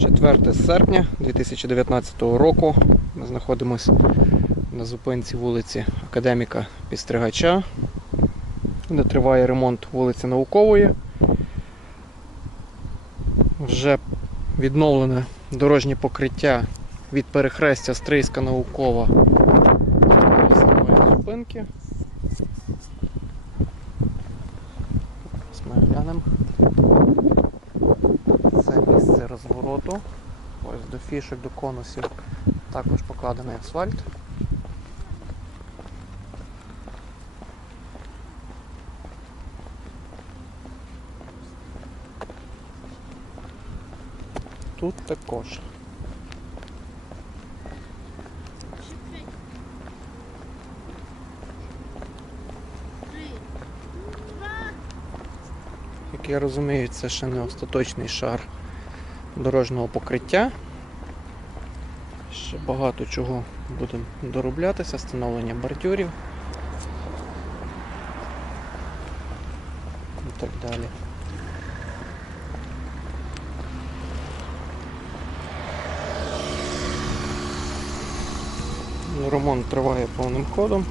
4 серпня 2019 року. Ми знаходимося на зупинці вулиці Академіка Підстригача, де триває ремонт вулиці Наукової. Вже відновлене дорожнє покриття від перехрестя Стрийська Наукова до самої зупинки. Ось ми глянемо. Це місце розвороту. Ось до фішок, до конусів також покладений асфальт. Тут також. Як я розумію, це ще не остаточний шар дорожнього покриття. Ще багато чого буде дороблятися, встановлення бордюрів і так далі. Ремонт триває повним ходом.